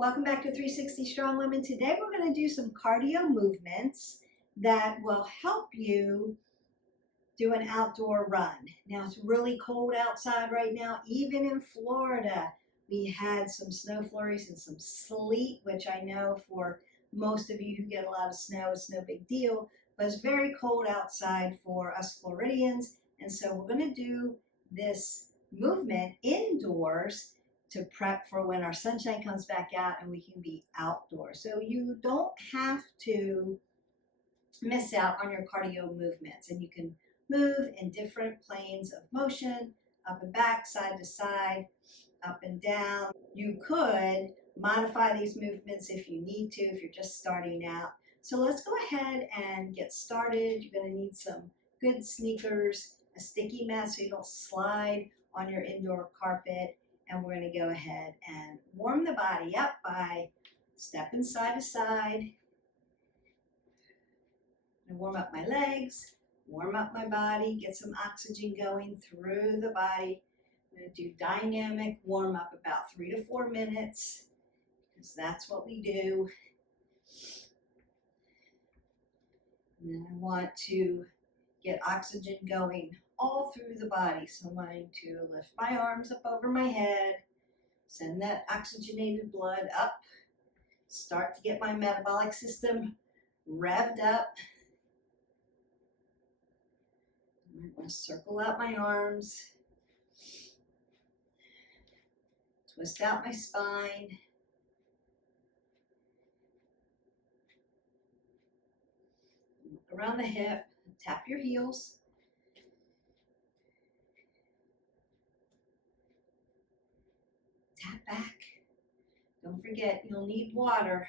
Welcome back to 360 Strong Women. Today we're going to do some cardio movements that will help you do an outdoor run. Now it's really cold outside right now, even in Florida. We had some snow flurries and some sleet, which I know for most of you who get a lot of snow, it's no big deal, but it's very cold outside for us Floridians. And so we're going to do this movement indoors to prep for when our sunshine comes back out and we can be outdoors. So you don't have to miss out on your cardio movements, and you can move in different planes of motion, up and back, side to side, up and down. You could modify these movements if you need to, if you're just starting out. So let's go ahead and get started. You're going to need some good sneakers, a sticky mat so you don't slide on your indoor carpet. And we're going to go ahead and warm the body up by stepping side to side. And warm up my legs, warm up my body, get some oxygen going through the body. I'm going to do dynamic warm up about 3 to 4 minutes, because that's what we do. And then I want to get oxygen going all through the body. So I'm going to lift my arms up over my head, send that oxygenated blood up, start to get my metabolic system revved up. I'm going to circle out my arms, twist out my spine, look around the hip, tap your heels. Tap back. Don't forget, you'll need water.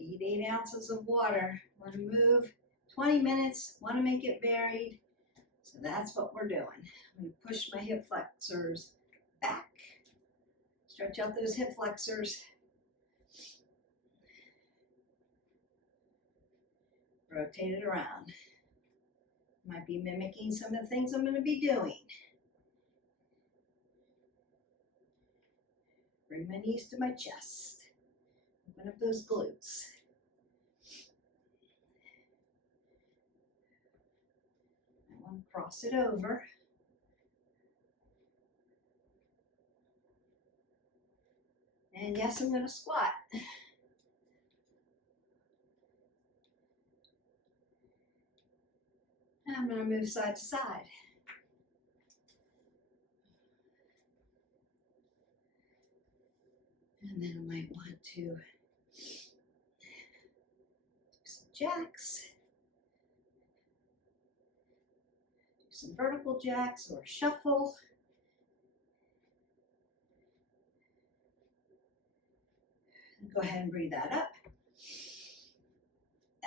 Eat 8 ounces of water. Want to move 20 minutes, want to make it varied. So that's what we're doing. I'm going to push my hip flexors back. Stretch out those hip flexors. Rotate it around. Might be mimicking some of the things I'm going to be doing. Bring my knees to my chest. Open up those glutes. I want to cross it over. And yes, I'm going to squat. And I'm going to move side to side. And then I might want to do some jacks, do some vertical jacks or shuffle. And go ahead and breathe that up.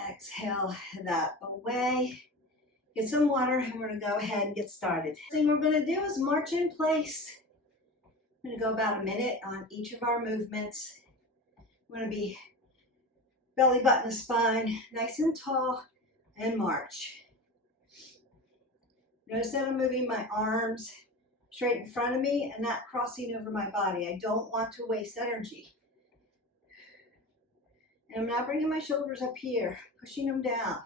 Exhale that away. Get some water and we're going to go ahead and get started. The thing we're going to do is march in place. I'm going to go about a minute on each of our movements. We're going to be belly button to spine, nice and tall, and march. Notice that I'm moving my arms straight in front of me and not crossing over my body. I don't want to waste energy. And I'm not bringing my shoulders up here, pushing them down.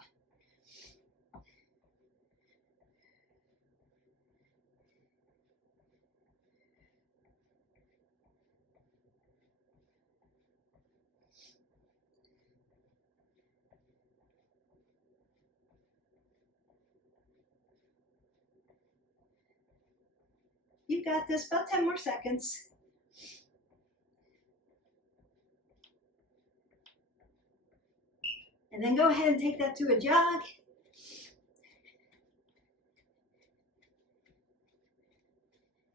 You got this, about 10 more seconds. And then go ahead and take that to a jog.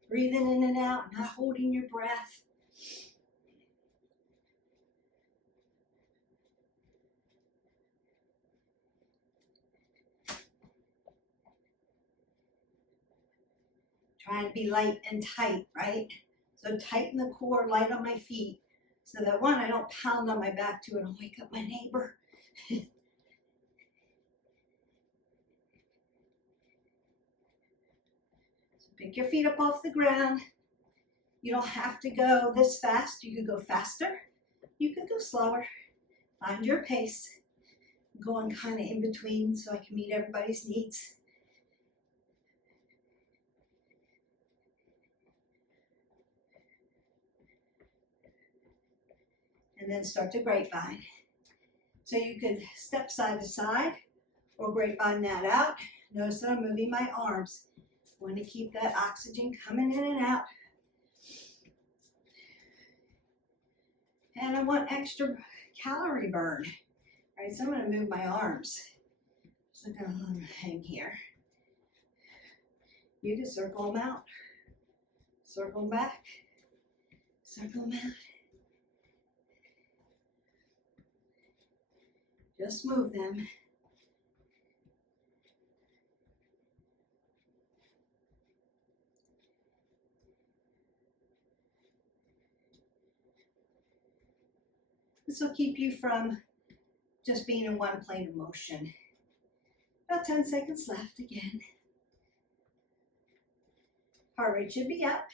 Breathing in and out, not holding your breath. Trying to be light and tight, right? So tighten the core, light on my feet, so that one, I don't pound on my back too and I'll wake up my neighbor. So pick your feet up off the ground. You don't have to go this fast. You could go faster. You could go slower. Find your pace. I'm going kind of in between so I can meet everybody's needs. And then start to grapevine. So you could step side to side or grapevine that out. Notice that I'm moving my arms. I want to keep that oxygen coming in and out. And I want extra calorie burn. All right, so I'm going to move my arms. So I'm going to hang here. You can circle them out. Circle them back. Circle them out. Just move them. This will keep you from just being in one plane of motion. About 10 seconds left again. Heart rate should be up.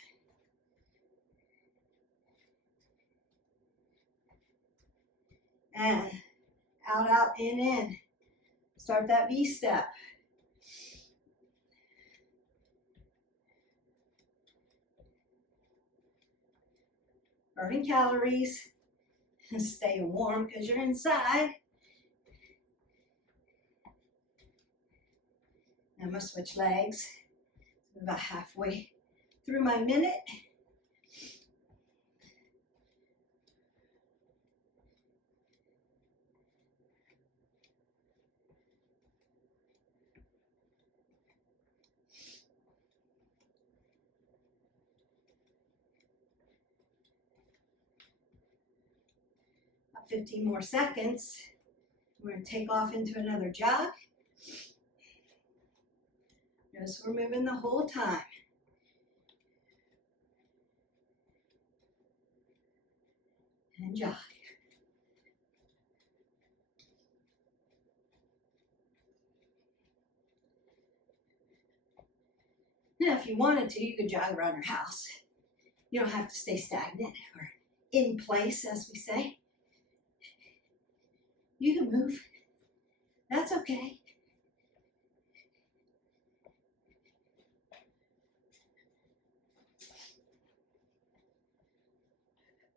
And out, out, in. Start that V step. Burning calories. And stay warm because you're inside. I'm going to switch legs. About halfway through my minute. About 15 more seconds. We're going to take off into another jog. Notice we're moving the whole time. And jog. Now, if you wanted to, you could jog around your house. You don't have to stay stagnant or in place, as we say. You can move. That's okay.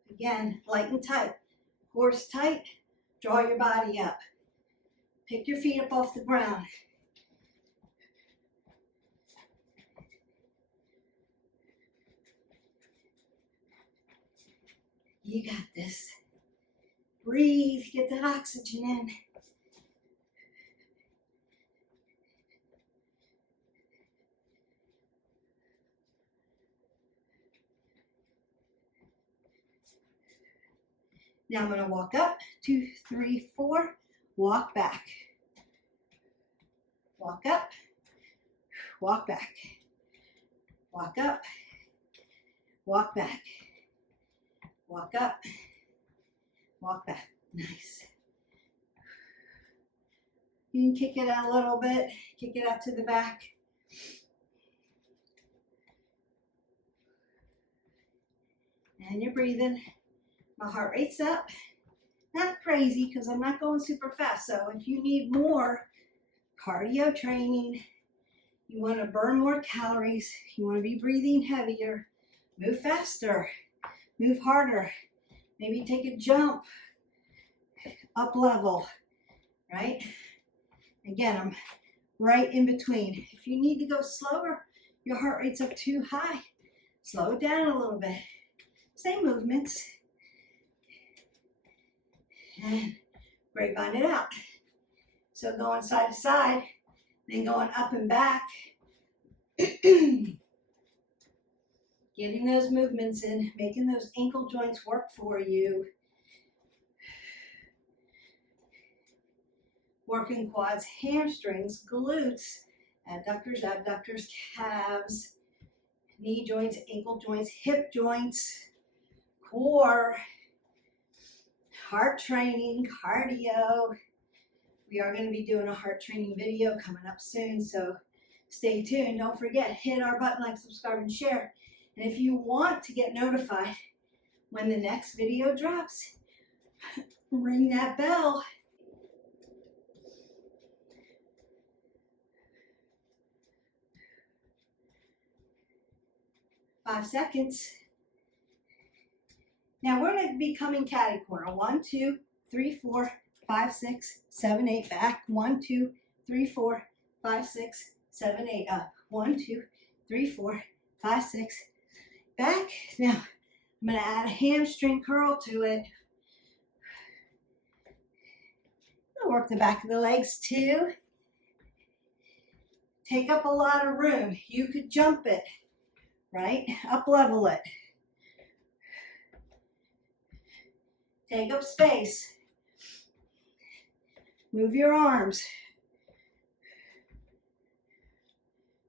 Again, light and tight. Horse tight, draw your body up. Pick your feet up off the ground. You got this. Breathe, get that oxygen in. Now I'm going to walk up, 2, 3, 4, walk back. Walk up, walk back. Walk up, walk back. Walk up, walk back. Nice. You can kick it out a little bit, kick it out to the back. And you're breathing. My heart rate's up. Not crazy because I'm not going super fast. So if you need more cardio training, you want to burn more calories, you want to be breathing heavier, move faster, move harder. Maybe take a jump, up level, right? Again, I'm right in between. If you need to go slower, your heart rate's up too high, slow it down a little bit. Same movements. And grapevine it out. So going side to side, then going up and back. Getting those movements in, making those ankle joints work for you. Working quads, hamstrings, glutes, adductors, abductors, calves, knee joints, ankle joints, hip joints, core, heart training, cardio. We are going to be doing a heart training video coming up soon, so stay tuned. Don't forget, hit our button, like, subscribe, and share. And if you want to get notified when the next video drops, Ring that bell. Five seconds. Now we're going to be coming catty corner. 1, 2, 3, 4, 5, 6, 7, 8. Back. 1, 2, 3, 4, 5, 6, 7, 8. Up. 1, 2, 3, 4, 5, 6. Back. Now I'm going to add a hamstring curl to it. I'm going to work the back of the legs too. Take up a lot of room. You could jump it, right? Up level it. Take up space. Move your arms.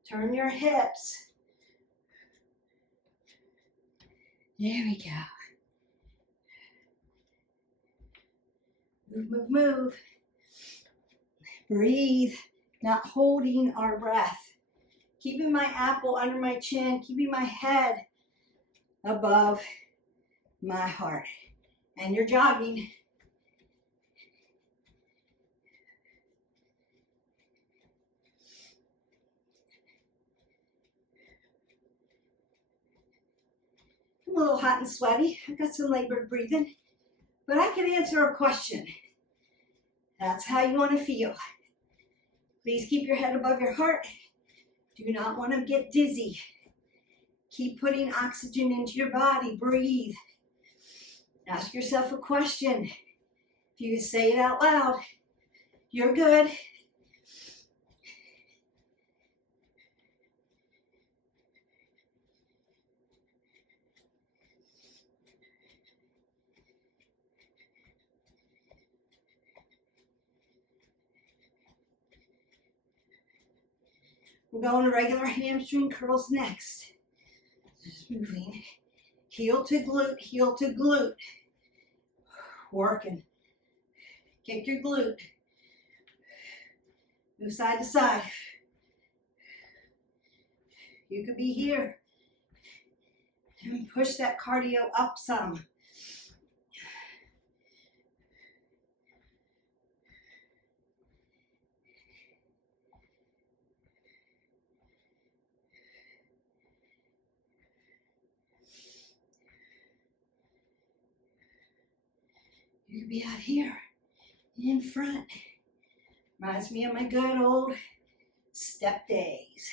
Turn your hips. There we go. Move, move, move. Breathe, not holding our breath. Keeping my apple under my chin, keeping my head above my heart. And you're jogging. I'm a little hot and sweaty. I've got some labored breathing, but I can answer a question. That's how you want to feel. Please keep your head above your heart. Do not want to get dizzy. Keep putting oxygen into your body. Breathe. Ask yourself a question. If you can say it out loud, you're good. We're going to regular hamstring curls next. Just moving. Heel to glute, heel to glute. Working. Kick your glute. Move side to side. You could be here. And push that cardio up some. You could be out here in front. Reminds me of my good old step days.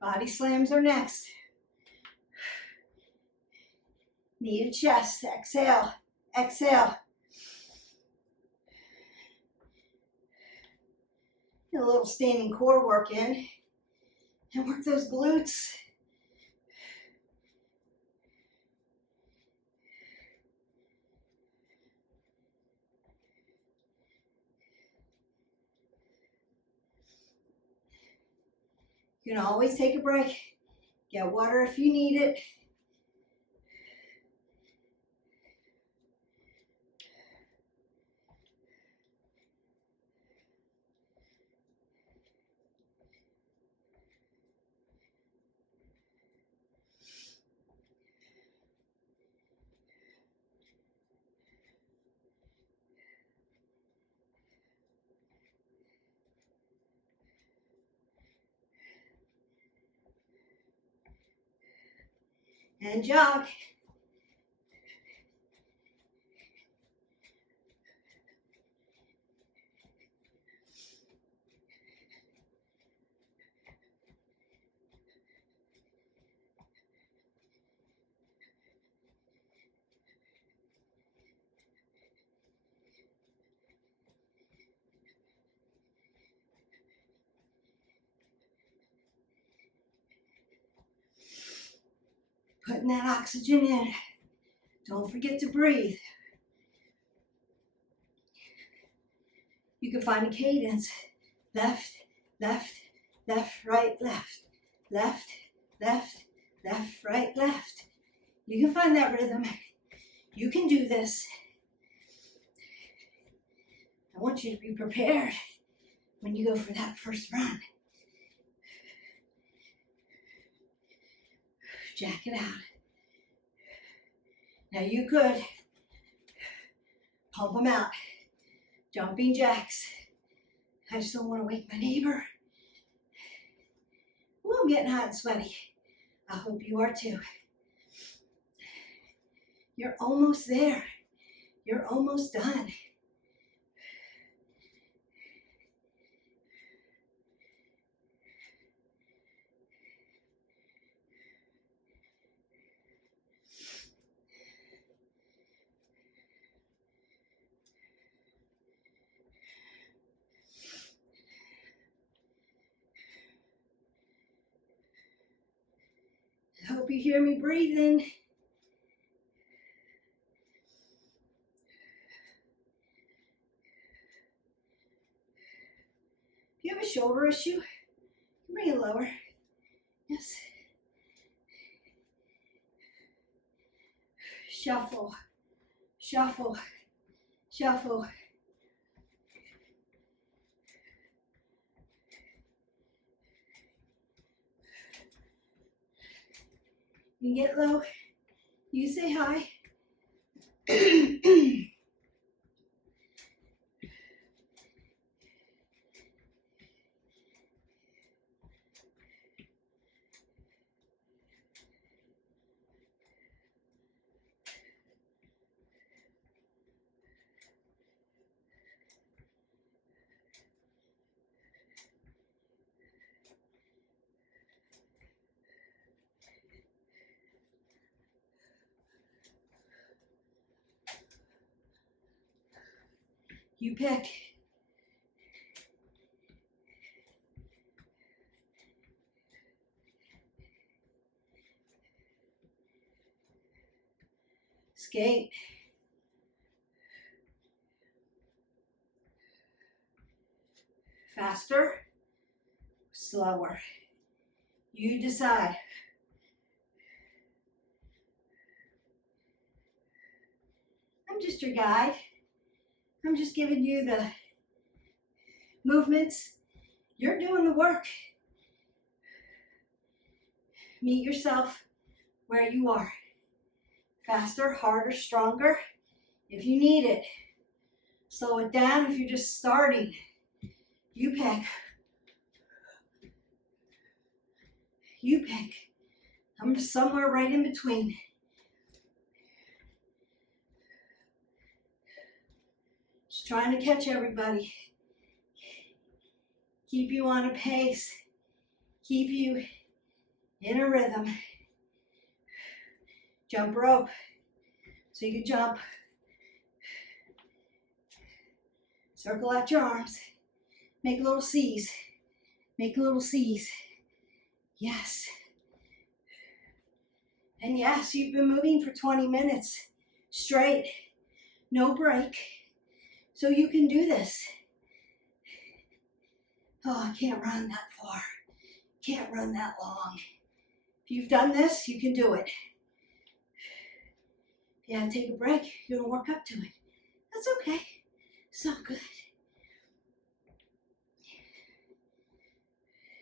Body slams are next. Knee to chest. Exhale. Exhale. Get a little standing core work in. And work those glutes. You can always take a break. Get water if you need it. And jog. Putting that oxygen in. Don't forget to breathe. You can find a cadence. Left, left, left, right, left. Left, left, left, right, left. You can find that rhythm. You can do this. I want you to be prepared when you go for that first run. Jack it out. Now you could pump them out. Jumping jacks. I just don't want to wake my neighbor. Ooh, I'm getting hot and sweaty. I hope you are too. You're almost there. You're almost done. I hope you hear me breathing. If you have a shoulder issue, bring it lower. Yes. Shuffle, shuffle, shuffle. You get low, you say hi. You pick. Skate. Faster, slower. You decide. I'm just your guide. I'm just giving you the movements. You're doing the work. Meet yourself where you are. Faster, harder, stronger if you need it. Slow it down if you're just starting. You pick. You pick. I'm just somewhere right in between. Just trying to catch everybody. Keep you on a pace. Keep you in a rhythm. Jump rope. So you can jump. Circle out your arms. Make little C's. Make little C's. Yes. And yes, you've been moving for 20 minutes straight. No break. So you can do this. Oh, I can't run that far. Can't run that long. If you've done this, you can do it. If you have to take a break, you're going to work up to it. That's okay. It's not good.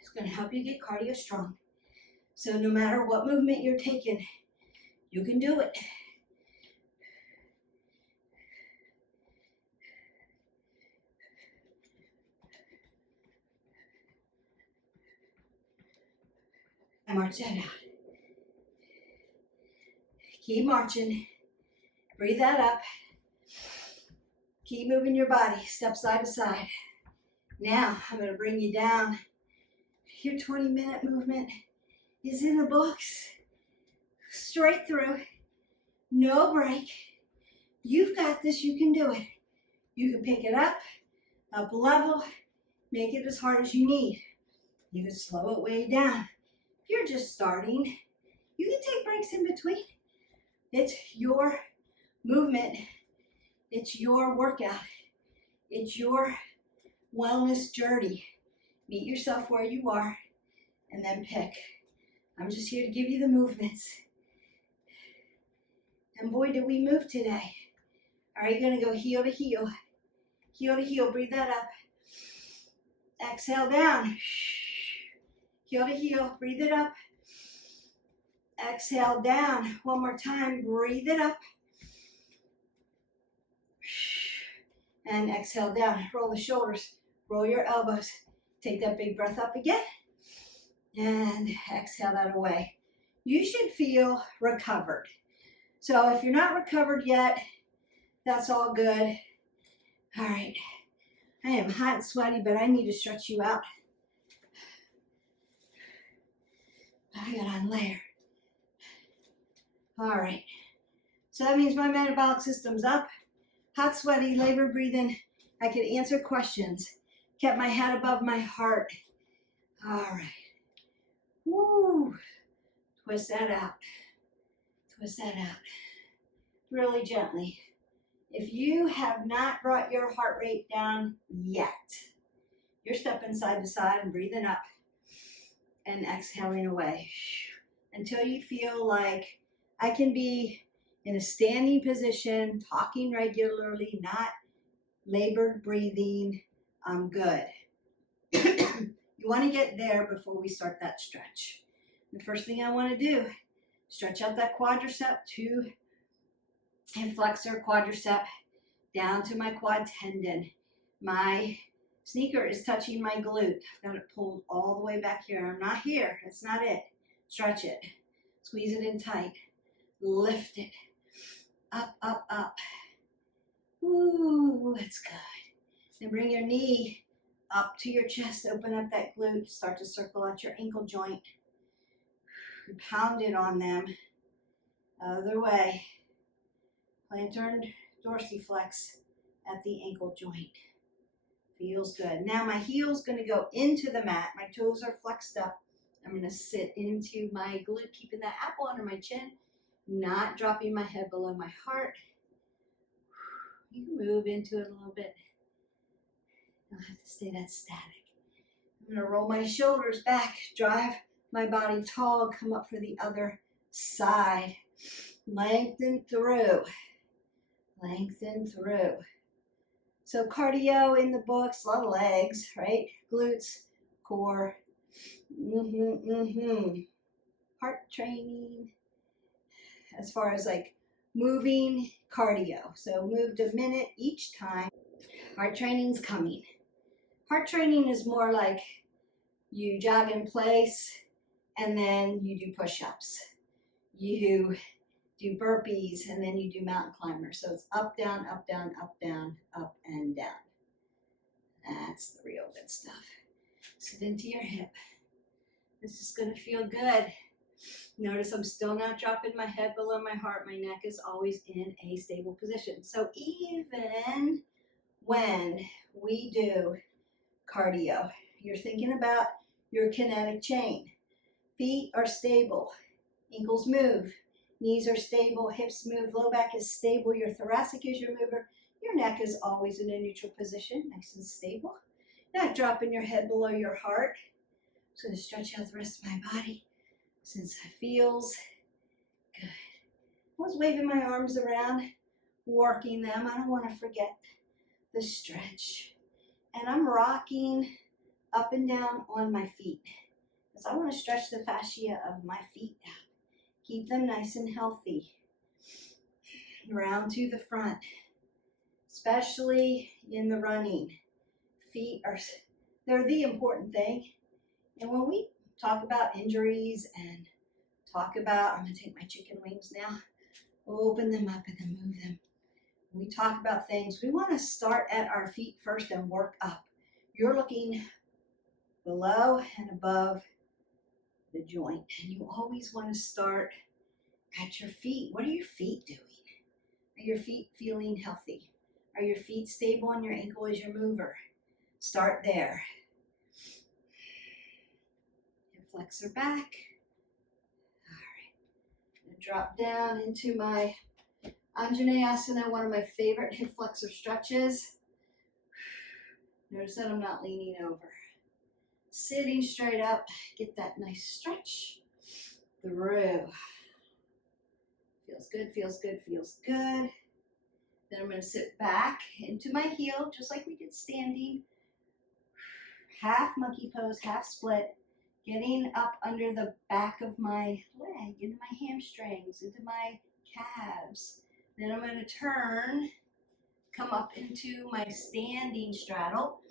It's going to help you get cardio strong. So no matter what movement you're taking, you can do it. March that out. Keep marching. Breathe that up. Keep moving your body, step side to side. Now, I'm going to bring you down. Your 20-minute movement is in the books. Straight through. No break. You've got this. You can do it. You can pick it up level, make it as hard as you need. You can slow it way down. If you're just starting, you can take breaks in between. It's your movement. It's your workout. It's your wellness journey. Meet yourself where you are and then pick. I'm just here to give you the movements. And boy, did we move today. All right, you're gonna go heel to heel. Heel to heel, breathe that up. Exhale down. Heel to heel, breathe it up. Exhale down. One more time, breathe it up. And exhale down. Roll the shoulders, roll your elbows. Take that big breath up again. And exhale that away. You should feel recovered. So if you're not recovered yet, that's all good. All right. I am hot and sweaty, but I need to stretch you out. I got on layer. All right. So that means my metabolic system's up. Hot, sweaty, labor breathing. I could answer questions. Kept my head above my heart. All right. Woo. Twist that out. Twist that out. Really gently. If you have not brought your heart rate down yet, you're stepping side to side and breathing up and exhaling away until you feel like I can be in a standing position, talking regularly, not labored breathing. I'm good. You want to get there before we start that stretch. The first thing I want to do, stretch out that quadricep to hip flexor, quadricep, down to my quad tendon. My sneaker is touching my glute. I've got it pulled all the way back here. I'm not here. That's not it. Stretch it. Squeeze it in tight. Lift it. Up, up, up. Ooh, that's good. Then bring your knee up to your chest. Open up that glute. Start to circle out your ankle joint. Pound it on them. Other way. Plantar and dorsiflex at the ankle joint. Feels good. Now my heel's going to go into the mat. My toes are flexed up. I'm going to sit into my glute, keeping that apple under my chin, not dropping my head below my heart. You can move into it a little bit. You don't have to stay that static. I'm going to roll my shoulders back, drive my body tall, come up for the other side. Lengthen through. Lengthen through. So cardio in the books, a lot of legs, right? Glutes, core. Heart training. As far as like moving, cardio. So moved a minute each time. Heart training's coming. Heart training is more like you jog in place and then you do push-ups. You do burpees, and then you do mountain climbers. So it's up, down, up, down, up, down, up, and down. That's the real good stuff. Sit into your hip. This is going to feel good. Notice I'm still not dropping my head below my heart. My neck is always in a stable position. So even when we do cardio, you're thinking about your kinetic chain. Feet are stable. Ankles move. Knees are stable, hips move, low back is stable, your thoracic is your mover, your neck is always in a neutral position, nice and stable. Not dropping your head below your heart. I'm going to stretch out the rest of my body since it feels good. I was waving my arms around, working them. I don't want to forget the stretch. And I'm rocking up and down on my feet because I want to stretch the fascia of my feet out. Keep them nice and healthy. Round to the front, especially in the running. Feet they're the important thing. And when we talk about injuries and talk about, I'm going to take my chicken wings now, open them up and then move them. When we talk about things, we want to start at our feet first and work up. You're looking below and above the joint, and you always want to start at your feet. What are your feet doing? Are your feet feeling healthy? Are your feet stable and your ankle is your mover? Start there. Hip flexor back. All right. Drop down into my Anjaneyasana, one of my favorite hip flexor stretches. Notice that I'm not leaning over. Sitting straight up, get that nice stretch through. Feels Feels good, feels good, feels good. Then I'm going to sit back into my heel, just like we did standing. Half monkey pose, half split. Getting up under the back of my leg, into my hamstrings, into my calves. Then I'm going to turn, come up into my standing straddle,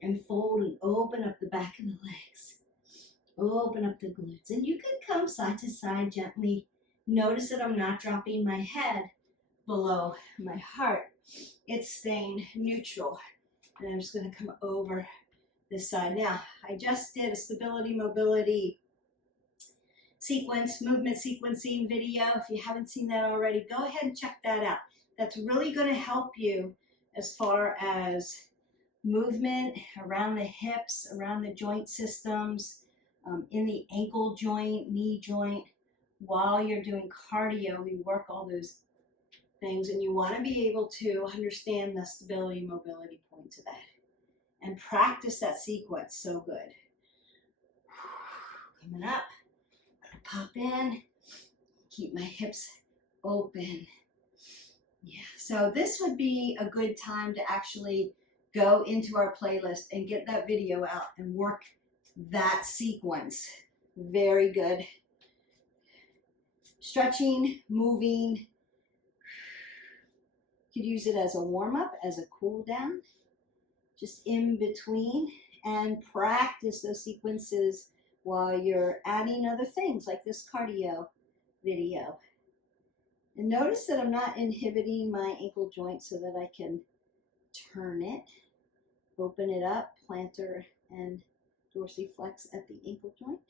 and fold and open up the back of the legs. Open up the glutes. And you can come side to side gently. Notice that I'm not dropping my head below my heart. It's staying neutral. And I'm just going to come over this side. Now, I just did a stability mobility sequence, movement sequencing video. If you haven't seen that already, go ahead and check that out. That's really going to help you as far as movement around the hips, around the joint systems, in the ankle joint, knee joint. While you're doing cardio, we work all those things, and you want to be able to understand the stability mobility points of that and practice that sequence. So good. Coming up, pop in, keep my hips open. Yeah, so this would be a good time to actually go into our playlist and get that video out and work that sequence. Very good. Stretching, moving. You could use it as a warm-up, as a cool down, just in between, and practice those sequences while you're adding other things like this cardio video. And notice that I'm not inhibiting my ankle joint so that I can turn it, open it up, plantar and dorsiflex at the ankle joint.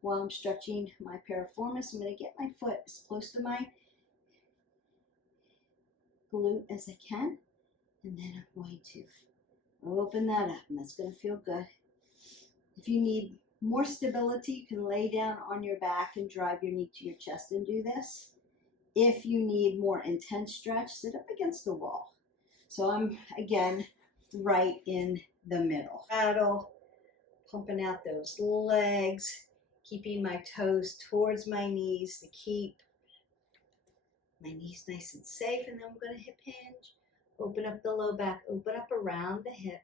While I'm stretching my piriformis, I'm going to get my foot as close to my glute as I can, and then I'm going to open that up, and that's going to feel good. If you need more stability, you can lay down on your back and drive your knee to your chest and do this. If you need more intense stretch, sit up against the wall. So I'm, again, right in the middle. Straddle, pumping out those legs, keeping my toes towards my knees to keep my knees nice and safe. And then I'm going to hip hinge, open up the low back, open up around the hip.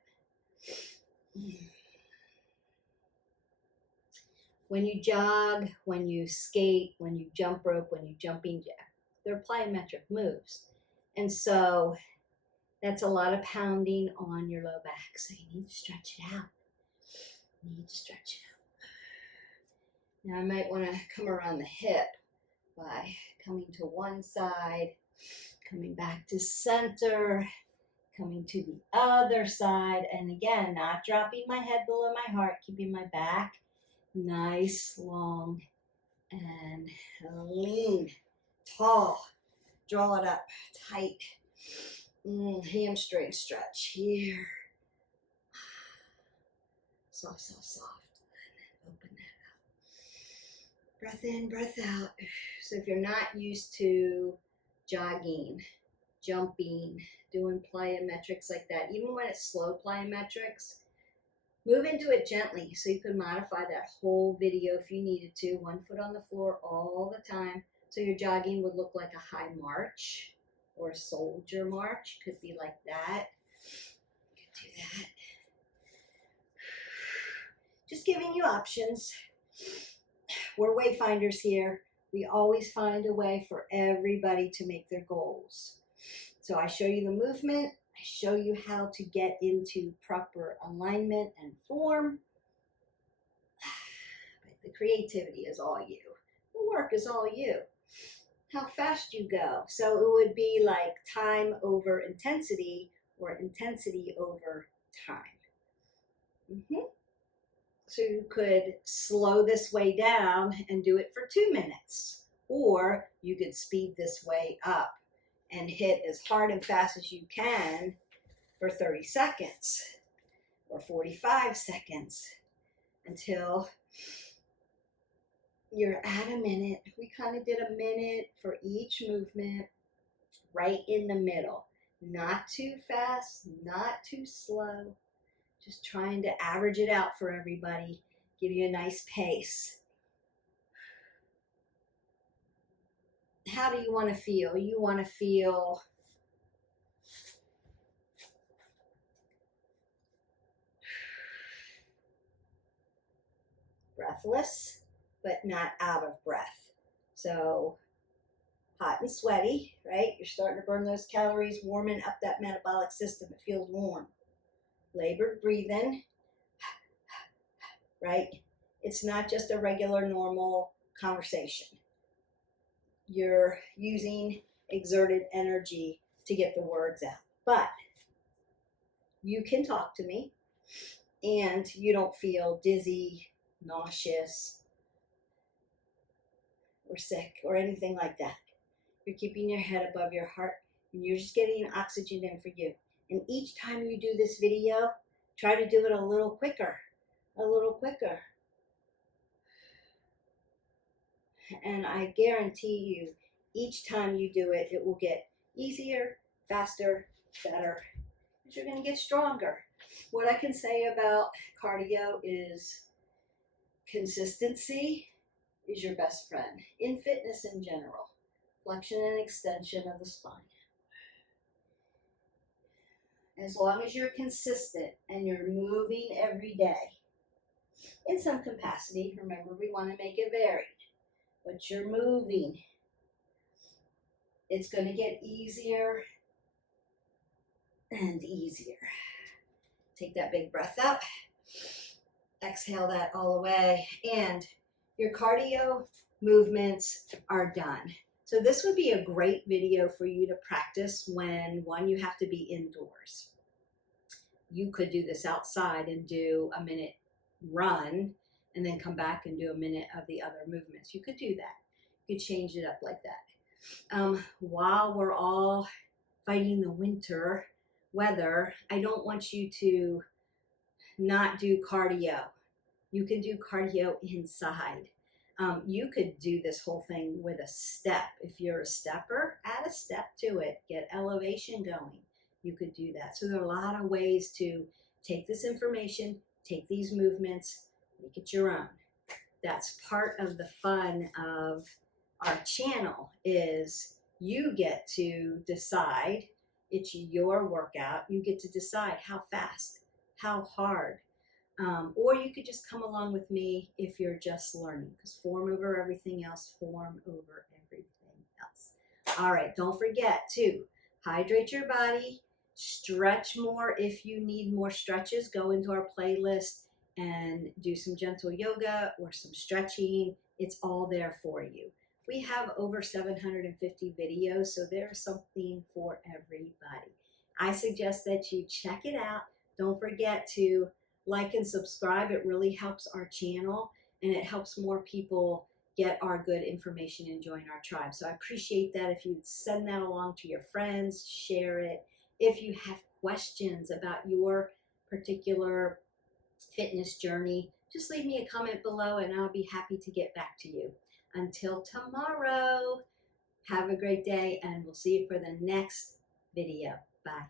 When you jog, when you skate, when you jump rope, when you jumping jack, they're plyometric moves. And so that's a lot of pounding on your low back. So you need to stretch it out. You need to stretch it out. Now I might want to come around the hip by coming to one side, coming back to center, coming to the other side. And again, not dropping my head below my heart, keeping my back nice, long, and lean, tall. Draw it up, tight. Hamstring stretch here. Soft, soft, soft. And then open that up. Breath in, breath out. So if you're not used to jogging, jumping, doing plyometrics like that, even when it's slow plyometrics, move into it gently. So you could modify that whole video if you needed to. 1 foot on the floor all the time. So your jogging would look like a high march or a soldier march. Could be like that. You could do that. Just giving you options. We're wayfinders here. We always find a way for everybody to make their goals. So I show you the movement. I show you how to get into proper alignment and form. But the creativity is all you. The work is all you. How fast you go. So it would be like time over intensity or intensity over time. So you could slow this way down and do it for 2 minutes. Or you could speed this way up and hit as hard and fast as you can for 30 seconds or 45 seconds until you're at a minute. We kind of did a minute for each movement, right in the middle. Not too fast, not too slow. Just trying to average it out for everybody, give you a nice pace. how do you want to feel? You want to feel breathless, but not out of breath. So hot and sweaty, right? You're starting to burn those calories, warming up that metabolic system. It feels warm. Labored breathing, right? It's not just a regular, normal conversation. You're using exerted energy to get the words out. But you can talk to me and you don't feel dizzy, nauseous, or sick or anything like that. You're keeping your head above your heart and you're just getting oxygen in for you. And each time you do this video, try to do it a little quicker, a little quicker. And I guarantee you, each time you do it, it will get easier, faster, better. You're going to get stronger. What I can say about cardio is consistency is your best friend in fitness in general. Flexion and extension of the spine. As long as you're consistent and you're moving every day in some capacity, remember we want to make it varied, but you're moving, it's going to get easier and easier. Take that big breath up, exhale that all the way, and your cardio movements are done. So this would be a great video for you to practice when, one, you have to be indoors. You could do this outside and do a minute run and then come back and do a minute of the other movements. You could do that. You could change it up like that. While we're all fighting the winter weather, I don't want you to not do cardio. You can do cardio inside. You could do this whole thing with a step. If you're a stepper, add a step to it. Get elevation going. You could do that. So there are a lot of ways to take this information, take these movements, make it your own. That's part of the fun of our channel is you get to decide. It's your workout. You get to decide how fast, how hard. Or you could just come along with me if you're just learning, because form over everything else, form over everything else. All right, don't forget to hydrate your body, stretch more. If you need more stretches, go into our playlist and do some gentle yoga or some stretching. It's all there for you. We have over 750 videos, so there's something for everybody. I suggest that you check it out. Don't forget to like and subscribe. It really helps our channel and it helps more people get our good information and join our tribe. So I appreciate that. If you send that along to your friends, share it. If you have questions about your particular fitness journey, just leave me a comment below and I'll be happy to get back to you. Until tomorrow, have a great day and we'll see you for the next video. Bye.